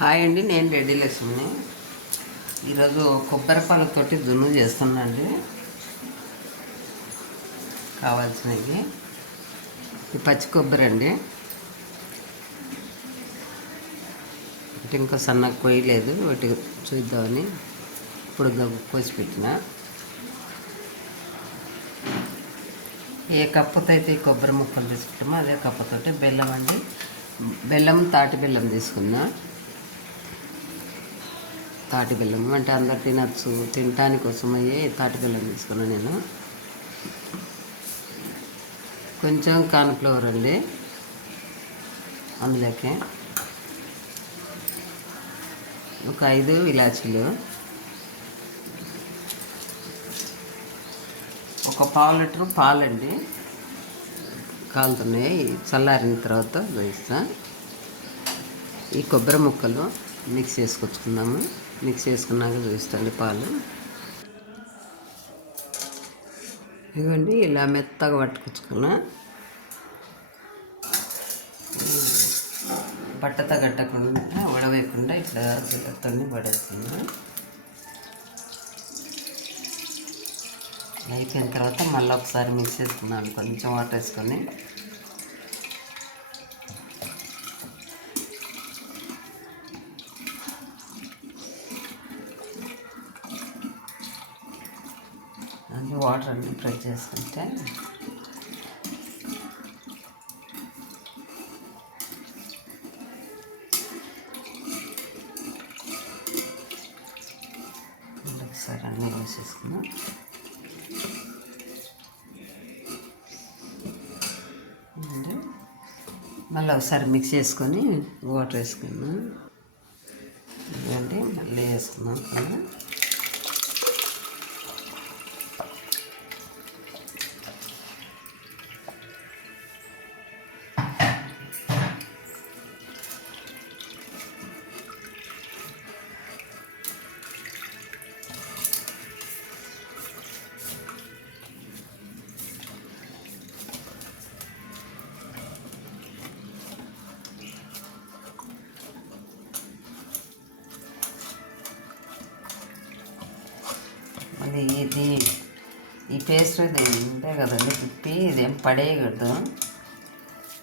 Hi అండి, నేను రెడ్డి లక్ష్మిని. ఈరోజు కొబ్బరి పాలతోటి జున్ను చేస్తున్నా అండి. కావాల్సినవి ఈ పచ్చి కొబ్బరి అండి. అంటే ఇంకా సన్నగా కొయ్యలేదు, వాటి చూద్దామని ఇప్పుడు కోసి పెట్టిన. ఏ కప్పుతో అయితే ఈ కొబ్బరి ముక్కలు తీసుకుంటామో అదే కప్పుతోటి బెల్లం అండి. బెల్లం తాటి బెల్లం తీసుకున్నా. తాటి బెల్లం అంటే అందరు తినచ్చు, తినటానికి కోసమయ్యే తాటి బెల్లం తీసుకున్నాను నేను. కొంచెం కార్న్ఫ్లవర్ అండి అందులోకి. ఒక 5 ఇలాచీలు, ఒక పావు లీటర్ పాలండి కాలుతున్నాయి. చల్లారిన తర్వాత వేస్తా. ఈ కొబ్బరి ముక్కలు మిక్స్ చేసుకొచ్చుకుందాము. మిక్స్ చేసుకున్నాక చూపిస్తాండి పాలు. ఇవ్వండి, ఇలా మెత్తగా పట్టుకొచ్చుకున్నా. బట్టతో కట్టకుండా వడవేయకుండా ఇట్లా తొన్ని పడేస్తున్నా. అయిపోయిన తర్వాత మళ్ళీ ఒకసారి మిక్స్ చేసుకున్నాను, కొంచెం వాటర్ వేసుకొని. అది వాటర్ అన్ని ప్రెస్ చేసుకుంటే ఒకసారి అన్నీ వేసేసుకున్నాం. మళ్ళీ ఒకసారి మిక్స్ చేసుకొని వాటర్ వేసుకున్నాం. ఇవ్వండి, మళ్ళీ వేసుకున్నాం కదా. ఇది ఈ పేస్ట్ ఇది ఉంటాయి కదండి, తిప్పి ఇదేం పడేయకూడదు.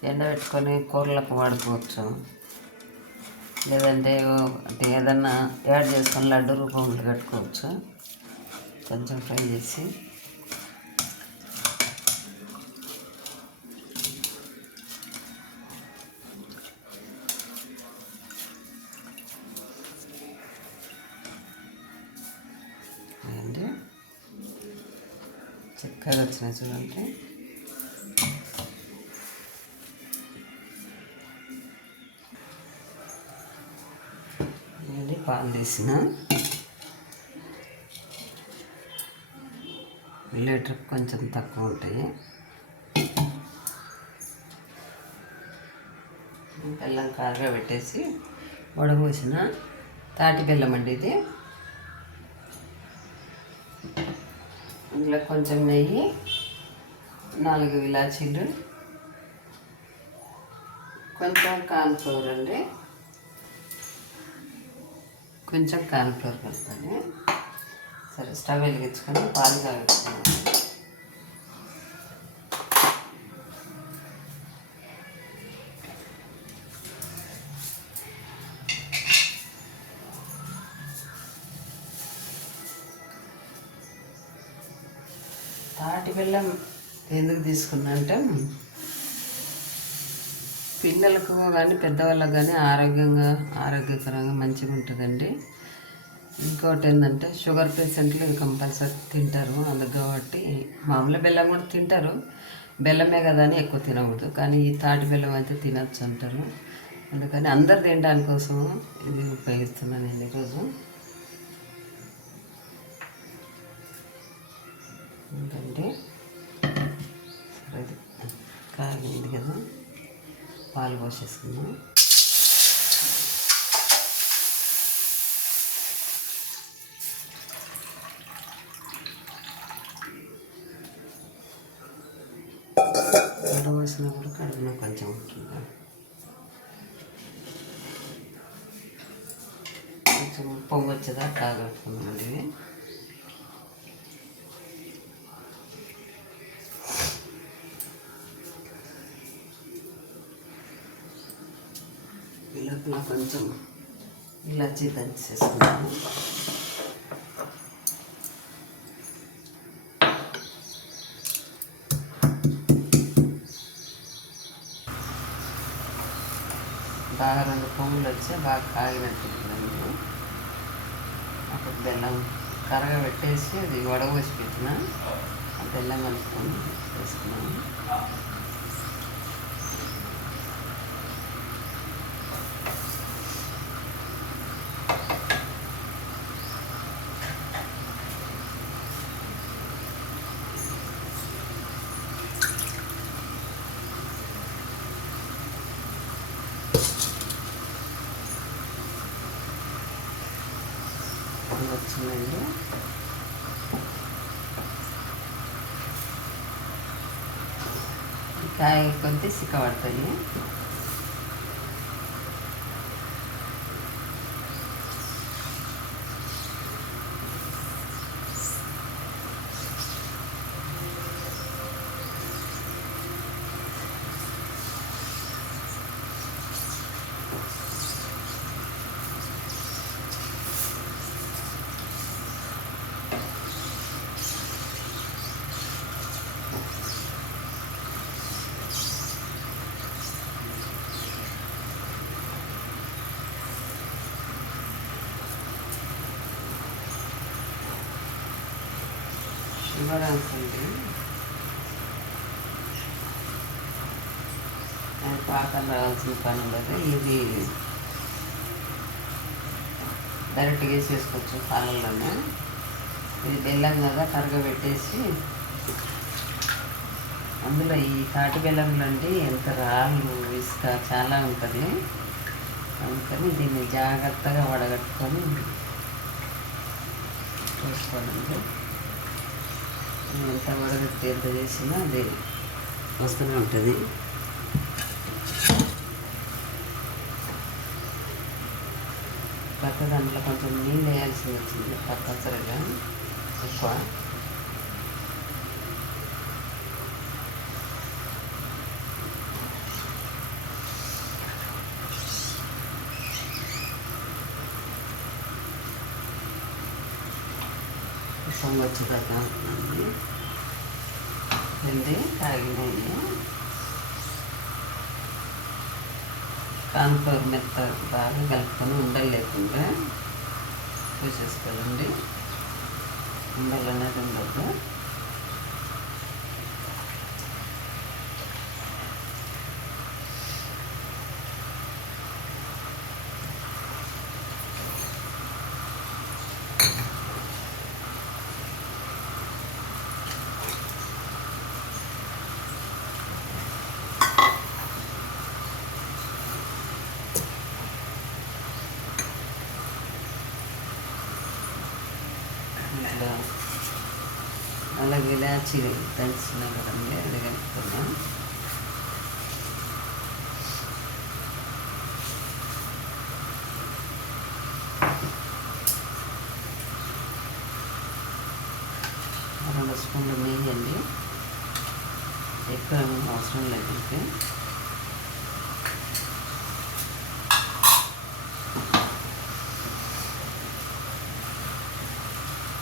ఎండబెట్టుకొని కూరలకు వాడుకోవచ్చు, లేదంటే ఏదన్నా యాడ్ చేసుకొని లడ్డు రూపంలో కట్టుకోవచ్చు. కొంచెం ఫ్రై చేసి చక్కగా వచ్చినాయి చూడండి. ఇది పాలు తీసిన లీటర్ కొంచెం తక్కువ ఉంటాయి. బెల్లం కారగా పెట్టేసి వడబోసిన తాటి బెల్లం అండి ఇది. ఇందులో కొంచెం నెయ్యి, 4 ఇలాచీలు, కొంచెం కార్న్ఫ్లవర్ అండి. కొంచెం కార్న్ఫ్లవర్ కలుపుతాను. సరే, స్టవ్ వెలిగించుకొని పాలు కాగుతున్నాను. తాటి బెల్లం ఎందుకు తీసుకున్నా అంటే పిల్లలకు కానీ పెద్దవాళ్ళకు కానీ ఆరోగ్యకరంగా మంచిగా ఉంటుందండి. ఇంకోటి ఏంటంటే షుగర్ పేషెంట్లు ఇది కంపల్సరీ తింటారు. అందుకు కాబట్టి మామూలు బెల్లం కూడా తింటారు, బెల్లమే కదా అని ఎక్కువ తినకూడదు. కానీ ఈ తాటి బెల్లం అయితే తినచ్చు అంటారు. అందుకని అందరు తినడానికి కోసం ఇది ఉపయోగిస్తున్నాను నేను ఈరోజు. ఎందుకంటే సరే, కాగింది కదా, పాలు పోసేసుకున్నాం. వడబోసినప్పుడు కడుపులో కొంచెం ఉంటుంది. కొంచెం పొంగు వచ్చేదా కాగలుగుతుందండి ఇవి. ఇలా కొంచెం ఇలాచి దంచేసుకున్నాము. బాగా 2 పొంగులు వచ్చి బాగా కాగినట్టుందండి. అప్పుడు బెల్లం కరగబెట్టేసి అది వడబోసి పెట్టిన ఆ బెల్లం కలుపుకొని వేసుకున్నాము. వచ్చిందండి. కాయ కొద్ది సిక్కబడతాయి. ఇవ్వడానికి పాకం రావాల్సిన పని ఉండదు. ఇది డైరెక్ట్గా వేసేసుకోవచ్చు పాలల్లోనే. ఇది బెల్లం కదా కరగబెట్టేసి అందులో ఈ తాటి బెల్లంలో అండి ఎంత రాళ్ళు ఇసుక చాలా ఉంటుంది. అందుకని దీన్ని జాగ్రత్తగా వడగట్టుకొని చూసుకోవాలండి. ఎంత వడగట్టి ఎంత చేసినా అది వస్తూనే ఉంటుంది. పక్క దాంట్లో కొంచెం నీళ్ళు వేయాల్సి వచ్చింది పచ్చగా ఎక్కువ. పొంగు వచ్చేదాకా ఉంటుందండి. పిండి కాగినాయి. కాన్ఫ్లవర్ మెత్త బాగా కలుపుకొని ఉండలు లేకుండా చూసేసుకోవాలండి. ఉండలు అనేది ఉండదు. ఇట్లా అలాగే ఇలాచి దంచిన కదండి అది కలుపుకున్నాం. రెండు స్పూన్లు నెయ్యి అండి. ఎక్కువ అవసరం లేదు.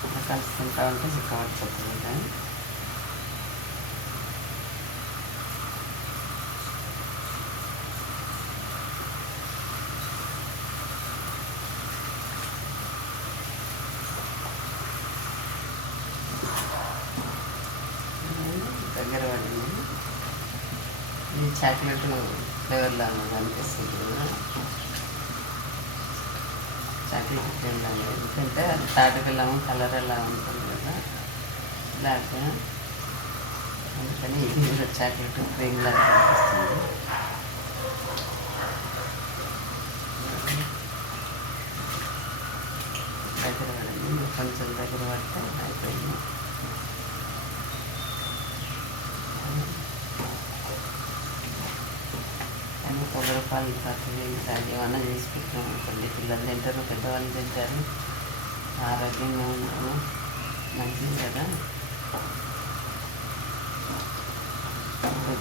ఇంకా కలుపుకుంటా ఉంటే చిక్కబడిపోతుంది. దగ్గర పడింది. ఇది చాక్లెట్ ఫ్లేవర్లా అనిపిస్తుంది కదా. చాక్లెట్ ఫ్లేవర్ ఎందుకంటే అది తాటి బెల్లము కలర్ ఎలా ఉంటుంది కదా ఇలాగా. అందుకని ఇది కూడా చాక్లెట్ క్రీమ్ లాగా అనిపిస్తుంది. దగ్గర పడింది. కొంచెం దగ్గర పడితే అయిపోయింది. కొబ్బరి పాలు పచ్చడి ఇట్లాంటి ఏమన్నా చేసి పెట్టినాం అనుకోండి, పిల్లలు తింటారు, పెద్దవాళ్ళు తింటారు, ఆరోగ్యంగా ఉంటాము, మంచిది కదా.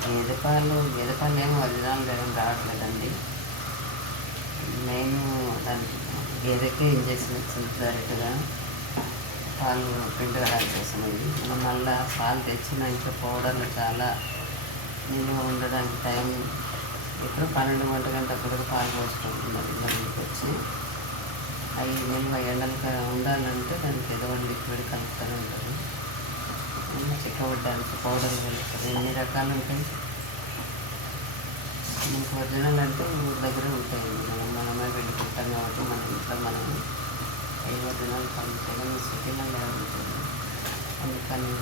గేదె పాలు ఏమో ఒరిజినల్ ఏం రావట్లేదండి. మేము దానికి గేదెకే ఇంజక్షన్ ఇచ్చింది డైరెక్ట్గా పాలు పిండడానికి కోసమని. మనం మళ్ళీ పాలు తెచ్చిన ఇంకా పౌడర్లు చాలా నిల్వ ఉండడానికి టైం ఎప్పుడు 12 గంటలప్పుడు పాలు పోసుకుంటున్నారు ఇంటికి వచ్చి. అవి నిల్వ ఎండలు ఉండాలంటే దానికి ఏదో లిక్విడ్ కలుపుతూనే ఉంటారు. చిక్కబడ్డానికి పౌడర్లు కలుపుతారు. ఎన్ని రకాలు ఉంటాయి. మీకు ఒరిజినల్ అంటే ఊరి దగ్గర ఉంటాయి. మనమే పెట్టుకుంటాం కాబట్టి మన ఇంట్లో మనం ఏ ఒరిజినల్ కలుపుతాం. సిటీలలో ఉంటుంది. అందుకని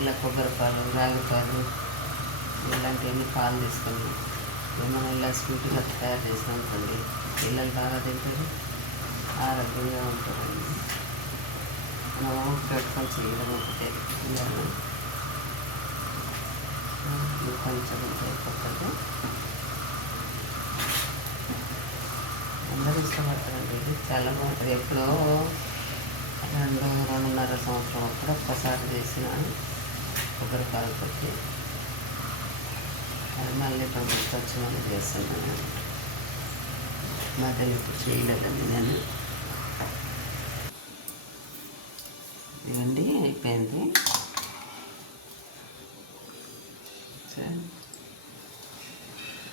ఇలా కొబ్బరి పాలు, రాగి పాలు ఇలాంటివన్నీ పాలు తీసుకొని ఏమైనా ఇలా స్వీట్గా తయారు చేసినాం అనుకోండి, పిల్లలు బాగా తింటారు, ఆరోగ్యంగా ఉంటారండి. మనం పెట్టుకొని చేయడం ఒకటే పిల్లలు కొంచెం అయిపోతుంది. అందరూ ఇష్టపడతారండి. ఇది చాలా బాగుంటుంది. ఎప్పుడో 2-2.5 సంవత్సరం అప్పుడు ఒక్కసారి చేసిన కొబ్బరి పాలతోటి అది మళ్ళీ ఇప్పుడు గుర్తొచ్చి మళ్ళీ చేస్తున్నాను. మధ్యలో ఇప్పుడు చేయలేదండి నేను. ఇదండి అయిపోయింది.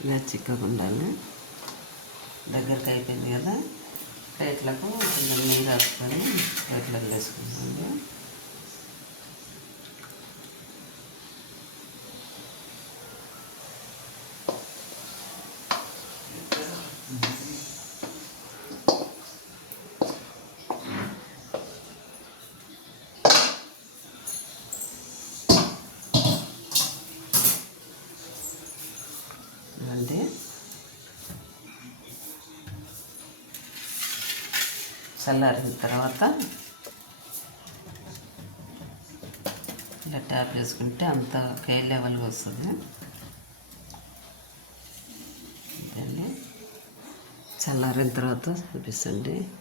ఇలా చిక్కగా ఉండాలి. దగ్గరికి అయిపోయింది కదా. ప్లేట్లకు కొంచెం నీరు వేసుకొని ప్లేట్లకు వేసుకుంటాను. అంటే చల్లారిన తర్వాత ఇలా ట్యాప్ చేసుకుంటే అంత ఒకే లెవెల్గా వస్తుంది. చల్లారిన తర్వాత చూపిస్తుంది.